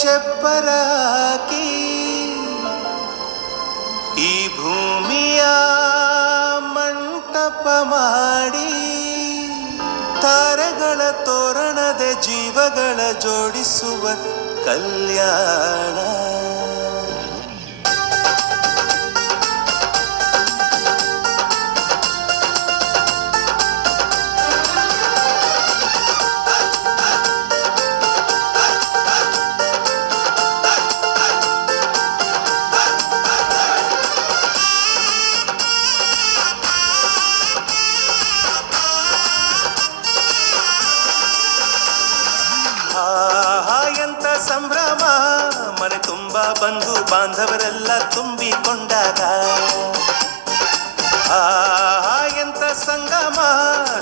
ಚೆಪ್ಪರಾಕಿ ಈ ಭೂಮಿಯ ಮಂಟಪ ಮಾಡಿ ತಾರೆಗಳ ತೋರಣದೆ ಜೀವಗಳ ಜೋಡಿಸುವ ಕಲ್ಯಾಣ. ಎಂತ ಸಂಭ್ರಮ, ಮನೆ ತುಂಬ ಬಂಧು ಬಾಂಧವರೆಲ್ಲ ತುಂಬಿಕೊಂಡಾಗ. ಎಂತ ಸಂಗಮ,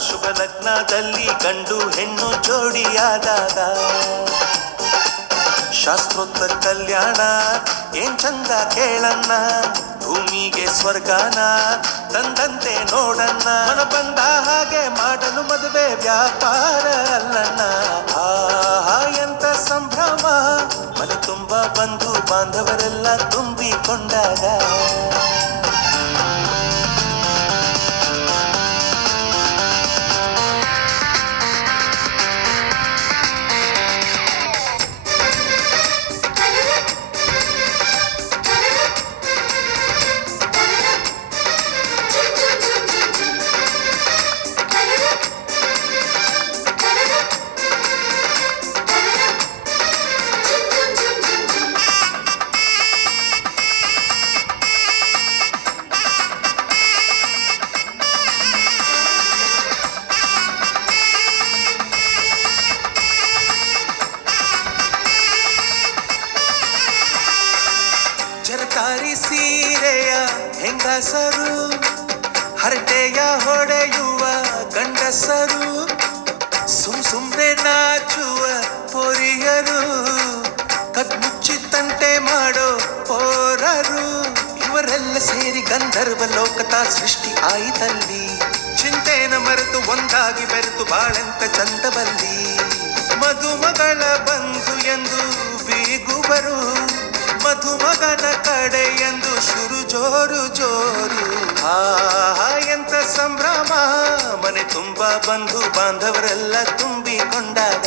ಶುಭ ಲಗ್ನದಲ್ಲಿ ಗಂಡು ಹೆಣ್ಣು ಜೋಡಿಯಾದಾಗ. ಶಾಸ್ತ್ರೋಕ್ತ ಕಲ್ಯಾಣ ಏನ್ ಚಂದ ಕೇಳಣ್ಣ, ಭೂಮಿಗೆ ಸ್ವರ್ಗಾನ ತಂದಂತೆ ನೋಡಣ್ಣ. ಮನ ಬಂದ ಹಾಗೆ ಮಾಡಲು ಮದುವೆ ವ್ಯಾಪಾರ ಅಲ್ಲಣ್ಣ. ಎಂತ ಸಂಭ್ರಮ, ಮನೆ ತುಂಬ ಬಂಧು ಬಾಂಧವರೆಲ್ಲ ತುಂಬಿಕೊಂಡಾಗ. ಜರತಾರಿ ಸೀರೆಯ ಹೆಂಗಸರು, ಹರಟೆಯ ಹೊಡೆಯುವ ಗಂಡಸರು, ಸುಮ್ನೆ ನಾಚುವ ಪೊರಿಯರು, ಕದ್ಮುಚ್ಚಿ ತಂಟೆ ಮಾಡೋ ಪೋರರು. ಇವರೆಲ್ಲ ಸೇರಿ ಗಂಧರ್ವ ಲೋಕದ ಸೃಷ್ಟಿ ಆಯಿತಲ್ಲಿ. ಚಿಂತೆನ ಮರೆತು ಒಂದಾಗಿ ಬೆರೆತು ಬಾಳೆಂತ ಚಂದವಲ್ಲಿ. ಮದುಮಗಳ ಬಂಧು ಎಂದು ಬೀಗುವರು, ಮಧುಮಗನ ಕಡೆ ಎಂದು ಶುರು ಜೋರು ಜೋರು. ಎಂತ ಸಂಭ್ರಮ, ಮನೆ ತುಂಬ ಬಂಧು ಬಾಂಧವರೆಲ್ಲ ತುಂಬಿಕೊಂಡಾಗ.